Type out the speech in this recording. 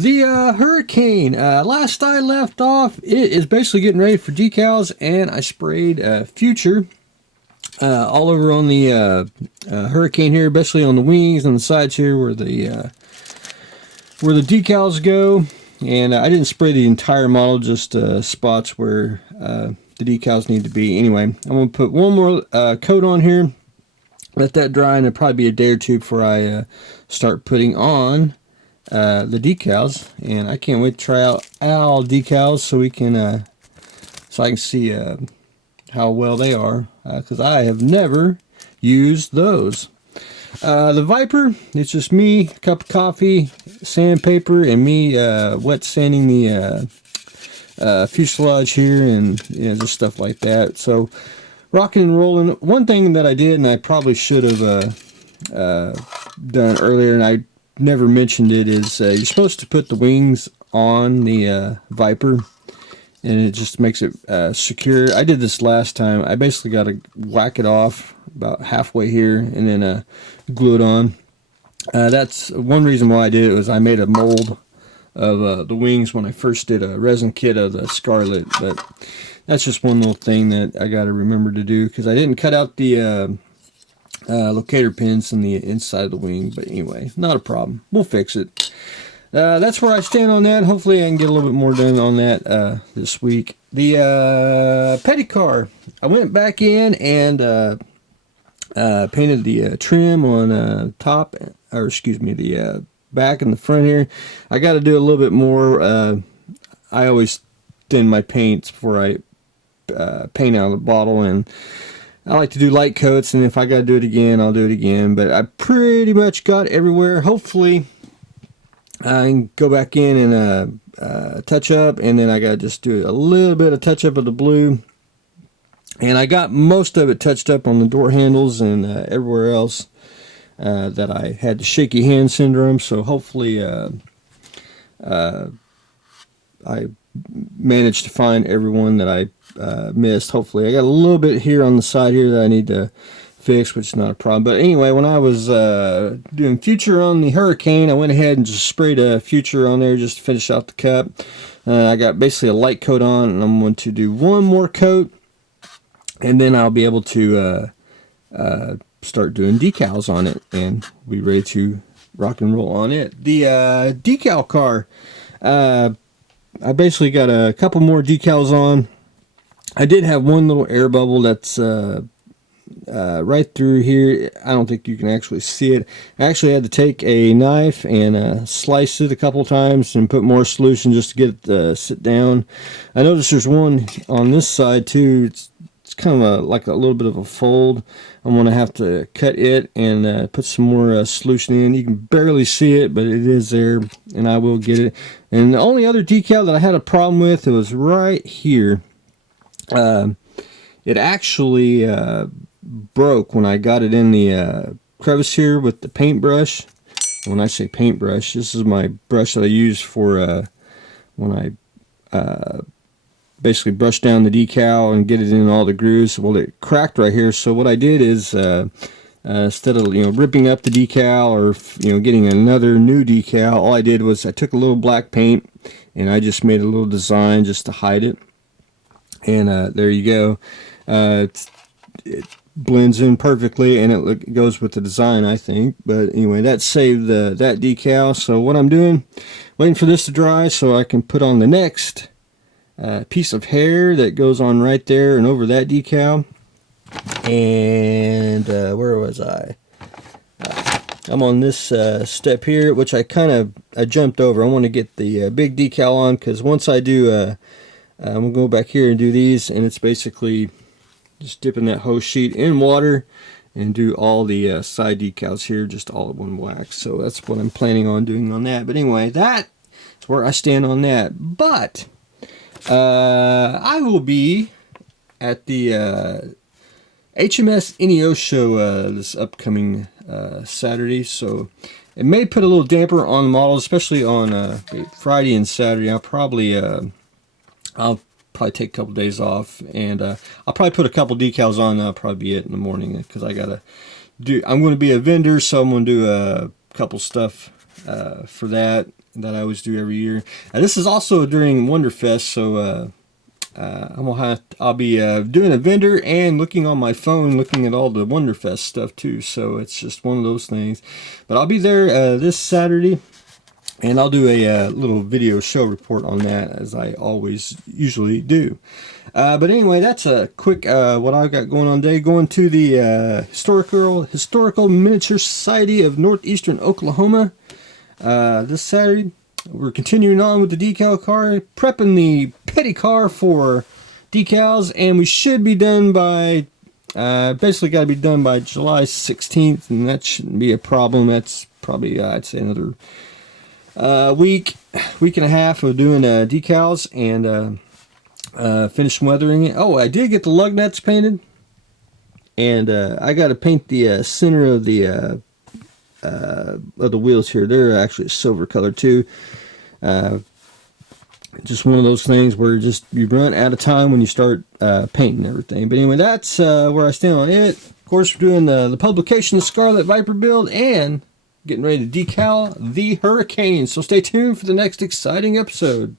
The Hurricane, last I left off, it is basically getting ready for decals, and I sprayed Future all over on the Hurricane here, especially on the wings and the sides here where the decals go. And I didn't spray the entire model, just spots where the decals need to be. Anyway, I'm going to put one more coat on here, let that dry, and it'll probably be a day or two before I start putting on the decals. And I can't wait to try out all decals so we can so I can see how well they are, because I have never used those. The Viper, it's just me, a cup of coffee, sandpaper, and me wet sanding the fuselage here, and just stuff like that. So rocking and rolling. One thing that I did, and I probably should have done earlier, and I never mentioned it, is you're supposed to put the wings on the Viper, and it just makes it secure. I did this last time. I basically got to whack it off about halfway here and then glue it on. That's one reason why I did it, was I made a mold of the wings when I first did a resin kit of the Scarlet. But that's just one little thing that I got to remember to do, because I didn't cut out the locator pins in the inside of the wing. But anyway, not a problem. We'll fix it. That's where I stand on that. Hopefully I can get a little bit more done on that this week. The petty car, I went back in and painted the trim on top, or excuse me, the back and the front here. I got to do a little bit more. I always thin my paints before I paint out of the bottle, and I like to do light coats, and if I got to do it again, I'll do it again. But I pretty much got everywhere. Hopefully I can go back in and touch up, and then I got to just do a little bit of touch up of the blue. And I got most of it touched up on the door handles and everywhere else that I had the shaky hand syndrome. So hopefully I managed to find everyone that I missed. Hopefully I got a little bit here on the side here that I need to fix, which is not a problem. But anyway, when I was doing Future on the Hurricane, I went ahead and just sprayed a Future on there just to finish out the cup. I got basically a light coat on, and I'm going to do one more coat, and then I'll be able to start doing decals on it, and be ready to rock and roll on it. The decal car, I basically got a couple more decals on. I did have one little air bubble that's right through here. I don't think you can actually see it. I actually had to take a knife and slice it a couple times and put more solution just to get it to sit down. I noticed there's one on this side too. It's kind of like a little bit of a fold. I'm going to have to cut it and put some more solution in. You can barely see it, but it is there, and I will get it. And the only other decal that I had a problem with, it was right here. It actually broke when I got it in the crevice here with the paintbrush. When I say paintbrush, this is my brush that I use for when I basically brush down the decal and get it in all the grooves. Well, it cracked right here, so what I did is instead of ripping up the decal or getting another new decal, all I did was I took a little black paint and I just made a little design just to hide it. And there you go. It blends in perfectly, and it goes with the design, I think. But anyway, that saved that decal. So what I'm doing, waiting for this to dry so I can put on the next piece of hair that goes on right there and over that decal. And where was I? I'm on this step here, which I jumped over. I want to get the big decal on, because once I do, I'm going to go back here and do these, and it's basically just dipping that hose sheet in water and do all the side decals here, just all at one whack. So that's what I'm planning on doing on that. But anyway, that's where I stand on that. But I will be at the HMS NEO show this upcoming Saturday, so it may put a little damper on the model, especially on Friday and Saturday. I'll probably take a couple days off, and I'll probably put a couple decals on. That'll probably be it in the morning, because I gotta do. I'm going to be a vendor, so I'm going to do a couple stuff for that I always do every year. This is also during Wonderfest, so I'll be doing a vendor and looking on my phone, looking at all the Wonderfest stuff too. So it's just one of those things. But I'll be there this Saturday, and I'll do a little video show report on that, as I usually do. But anyway, that's a quick what I've got going on today. Going to the Historical Miniature Society of Northeastern Oklahoma this Saturday. We're continuing on with the decal car, prepping the petty car for decals, and we should be done by, basically got to be done by July 16th, and that shouldn't be a problem. That's probably, I'd say, another week and a half of doing decals and finish weathering it. Oh, I did get the lug nuts painted, and I got to paint the center of the wheels here. They're actually silver color too. Just one of those things where you run out of time when you start painting everything. But anyway, that's where I stand on it. Of course, we're doing the publication of Scarlet Viper build and getting ready to decal the Hurricane. So stay tuned for the next exciting episode.